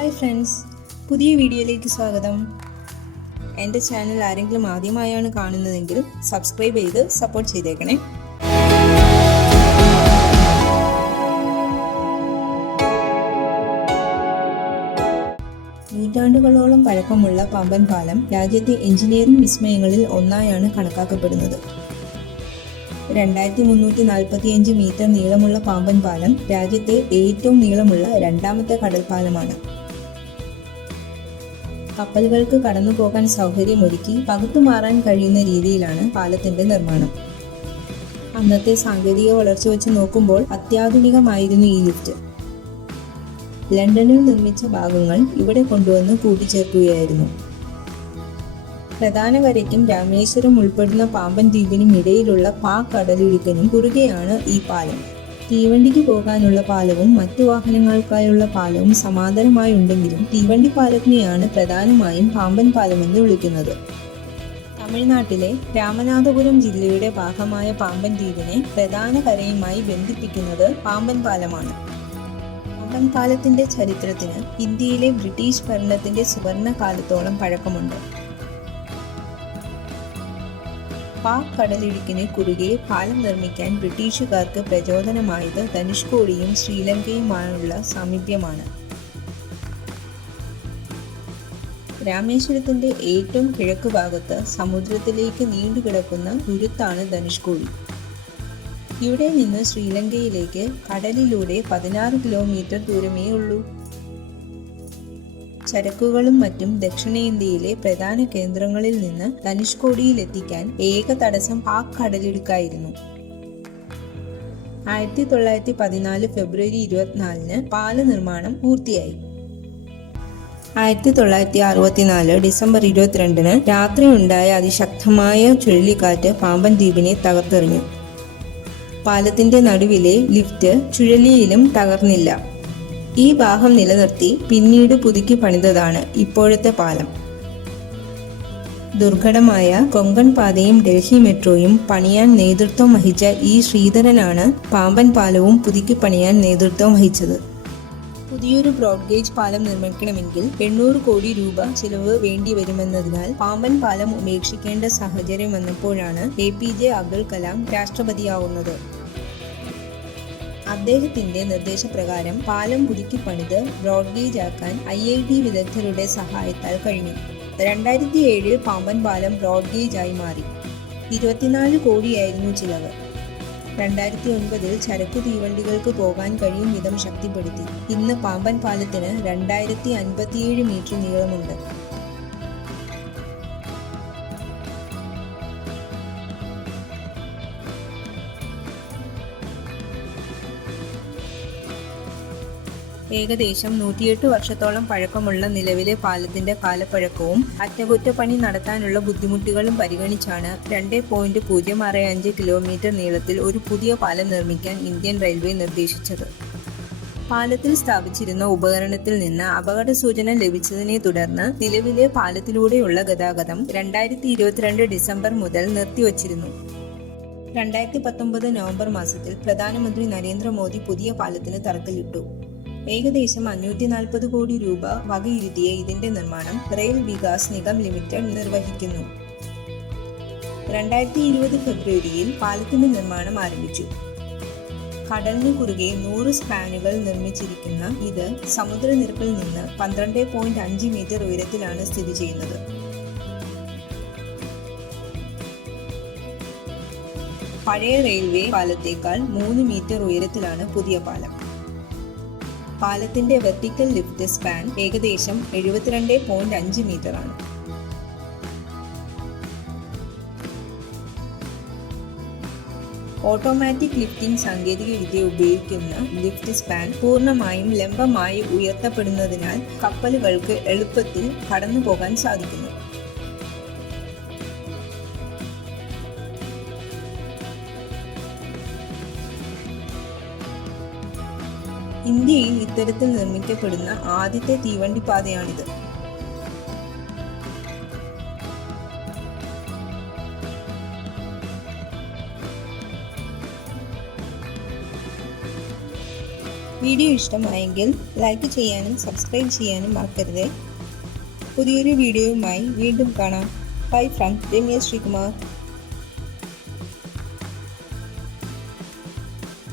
Hi friends, പുതിയ വീഡിയോയിലേക്ക് സ്വാഗതം. എൻ്റെ ചാനൽ ആരെങ്കിലും ആദ്യമായാണ് കാണുന്നതെങ്കിൽ സബ്സ്ക്രൈബ് ചെയ്ത് സപ്പോർട്ട് ചെയ്തേക്കണേ. നൂറ്റാണ്ടുകളോളം പഴക്കമുള്ള പാമ്പൻ പാലം രാജ്യത്തെ എഞ്ചിനീയറിംഗ് വിസ്മയങ്ങളിൽ ഒന്നായാണ് കണക്കാക്കപ്പെടുന്നത്. 2345 മീറ്റർ നീളമുള്ള പാമ്പൻ പാലം രാജ്യത്തെ ഏറ്റവും നീളമുള്ള രണ്ടാമത്തെ കടൽപ്പാലമാണ്. കപ്പലുകൾക്ക് കടന്നുപോകാൻ സൗകര്യമൊരുക്കി പകുത്തുമാറാൻ കഴിയുന്ന രീതിയിലാണ് പാലത്തിന്റെ നിർമ്മാണം. അന്നത്തെ സാങ്കേതിക വളർച്ച വെച്ച് നോക്കുമ്പോൾ അത്യാധുനികമായിരുന്നു ഈ ലിഫ്റ്റ്. ലണ്ടനിൽ നിർമ്മിച്ച ഭാഗങ്ങൾ ഇവിടെ കൊണ്ടുവന്ന് കൂട്ടിച്ചേർക്കുകയായിരുന്നു. പ്രധാന കരയ്ക്കും രാമേശ്വരം ഉൾപ്പെടുന്ന പാമ്പൻ ദ്വീപിനും ഇടയിലുള്ള പാക് കടലിടുക്കിനും കുറുകെയാണ് ഈ പാലം. തീവണ്ടിക്ക് പോകാനുള്ള പാലവും മറ്റു വാഹനങ്ങൾക്കായുള്ള പാലവും സമാന്തരമായി ഉണ്ടെങ്കിലും തീവണ്ടി പാലത്തിനെയാണ് പ്രധാനമായും പാമ്പൻ പാലമെന്ന് വിളിക്കുന്നത്. തമിഴ്നാട്ടിലെ രാമനാഥപുരം ജില്ലയുടെ ഭാഗമായ പാമ്പൻ ദ്വീപിനെ പ്രധാന കരയുമായി ബന്ധിപ്പിക്കുന്നത് പാമ്പൻ പാലമാണ്. പാമ്പൻ പാലത്തിന്റെ ചരിത്രത്തിന് ഇന്ത്യയിലെ ബ്രിട്ടീഷ് ഭരണത്തിന്റെ സുവർണ കാലത്തോളം പഴക്കമുണ്ട്. പാക് കടലിടുക്കിന് കുറുകെ പാലം നിർമ്മിക്കാൻ ബ്രിട്ടീഷുകാർക്ക് പ്രചോദനമായത് ധനുഷ്കോടിയും ശ്രീലങ്കയുമായുള്ള സാമീപ്യമാണ്. രാമേശ്വരത്തിന്റെ ഏറ്റവും കിഴക്ക് ഭാഗത്ത് സമുദ്രത്തിലേക്ക് നീണ്ടുകിടക്കുന്ന തുരുത്താണ് ധനുഷ്കോടി. ഇവിടെ നിന്ന് ശ്രീലങ്കയിലേക്ക് കടലിലൂടെ 16 കിലോമീറ്റർ ദൂരമേ ഉള്ളൂ. ചരക്കുകളും മറ്റും ദക്ഷിണേന്ത്യയിലെ പ്രധാന കേന്ദ്രങ്ങളിൽ നിന്ന് ധനുഷ്കോടിയിൽ എത്തിക്കാൻ ഏക തടസ്സം പാക് കടലിടുക്കായിരുന്നു. 1914 ഫെബ്രുവരി 24-ന് പാല നിർമ്മാണം പൂർത്തിയായി. 1964 ഡിസംബർ 22-ന് രാത്രിയുണ്ടായ അതിശക്തമായ ചുഴലിക്കാറ്റ് പാമ്പൻ ദ്വീപിനെ തകർത്തെറിഞ്ഞു. പാലത്തിന്റെ നടുവിലെ ലിഫ്റ്റ് ചുഴലിയിലും തകർന്നില്ല. ഈ ഭാഗം നിലനിർത്തി പിന്നീട് പുതുക്കി പണിതതാണ് ഇപ്പോഴത്തെ പാലം. ദുർഘടമായ കൊങ്കൺ പാതയും ഡൽഹി മെട്രോയും പണിയാൻ നേതൃത്വം വഹിച്ച ഇ ശ്രീധരനാണ് പാമ്പൻ പാലവും പുതുക്കി പണിയാൻ നേതൃത്വം വഹിച്ചത്. പുതിയൊരു ബ്രോഡ്ഗേജ് പാലം നിർമ്മിക്കണമെങ്കിൽ 800 കോടി രൂപ ചിലവ് വേണ്ടിവരുമെന്നതിനാൽ പാമ്പൻ പാലം ഉപേക്ഷിക്കേണ്ട സാഹചര്യം വന്നപ്പോഴാണ് APJ അബ്ദുൽ കലാം രാഷ്ട്രപതിയാവുന്നത്. അദ്ദേഹത്തിന്റെ നിർദ്ദേശപ്രകാരം പാലം പുതുക്കി പണിത് ബ്രോഡ്ഗേജ് ആക്കാൻ IIT വിദഗ്ധരുടെ സഹായത്താൽ കഴിഞ്ഞു. 2007-ൽ പാമ്പൻ പാലം ബ്രോഡ്ഗേജ് ആയി മാറി. 24 കോടിയായിരുന്നു ചിലവ്. 2009-ൽ ചരക്കു തീവണ്ടികൾക്ക് പോകാൻ കഴിയും വിധം ശക്തിപ്പെടുത്തി. ഇന്ന് പാമ്പൻ പാലത്തിന് 2057 മീറ്റർ നീളമുണ്ട്. ഏകദേശം 108 വർഷത്തോളം പഴക്കമുള്ള നിലവിലെ പാലത്തിന്റെ കാലപ്പഴക്കവും അറ്റകുറ്റപ്പണി നടത്താനുള്ള ബുദ്ധിമുട്ടുകളും പരിഗണിച്ചാണ് 2.065 കിലോമീറ്റർ നീളത്തിൽ ഒരു പുതിയ പാലം നിർമ്മിക്കാൻ ഇന്ത്യൻ റെയിൽവേ നിർദ്ദേശിച്ചത്. പാലത്തിൽ സ്ഥാപിച്ചിരുന്ന ഉപകരണത്തിൽ നിന്ന് അപകട സൂചന ലഭിച്ചതിനെ തുടർന്ന് നിലവിലെ പാലത്തിലൂടെയുള്ള ഗതാഗതം 2022 ഡിസംബർ മുതൽ നിർത്തിവച്ചിരുന്നു. 2019 നവംബർ മാസത്തിൽ പ്രധാനമന്ത്രി നരേന്ദ്രമോദി പുതിയ പാലത്തിന് തറക്കല്ലിട്ടു. ഏകദേശം 540 കോടി രൂപ വകയിരുത്തിയ ഇതിന്റെ നിർമ്മാണം റെയിൽ വികാസ് നിഗം ലിമിറ്റഡ് നിർവഹിക്കുന്നു. 2020 ഫെബ്രുവരിയിൽ പാലത്തിന്റെ നിർമ്മാണം ആരംഭിച്ചു. കടലിന് കുറുകെ 100 സ്പാനുകൾ നിർമ്മിച്ചിരിക്കുന്ന ഇത് സമുദ്രനിരപ്പിൽ നിന്ന് 12.5 മീറ്റർ ഉയരത്തിലാണ് സ്ഥിതി ചെയ്യുന്നത്. പഴയ റെയിൽവേ പാലത്തേക്കാൾ 3 മീറ്റർ ഉയരത്തിലാണ് പുതിയ പാലം. പാലത്തിന്റെ വെർട്ടിക്കൽ ലിഫ്റ്റ് സ്പാൻ ഏകദേശം 72.5 മീറ്റർ ആണ്. ഓട്ടോമാറ്റിക് ലിഫ്റ്റിംഗ് സാങ്കേതിക വിദ്യ ഉപയോഗിക്കുന്ന ലിഫ്റ്റ് സ്പാൻ പൂർണ്ണമായും ലംബമായി ഉയർത്തപ്പെടുന്നതിനാൽ കപ്പലുകൾക്ക് എളുപ്പത്തിൽ കടന്നുപോകാൻ സാധിക്കുന്നു. ഇന്ത്യയിൽ ഇത്തരത്തിൽ നിർമ്മിക്കപ്പെടുന്ന ആദ്യത്തെ തീവണ്ടിപ്പാതയാണിത്. വീഡിയോ ഇഷ്ടമായെങ്കിൽ ലൈക്ക് ചെയ്യാനും സബ്സ്ക്രൈബ് ചെയ്യാനും മറക്കരുത്. പുതിയൊരു വീഡിയോയുമായി വീണ്ടും കാണാം. Bye from Ramya Sreekumar.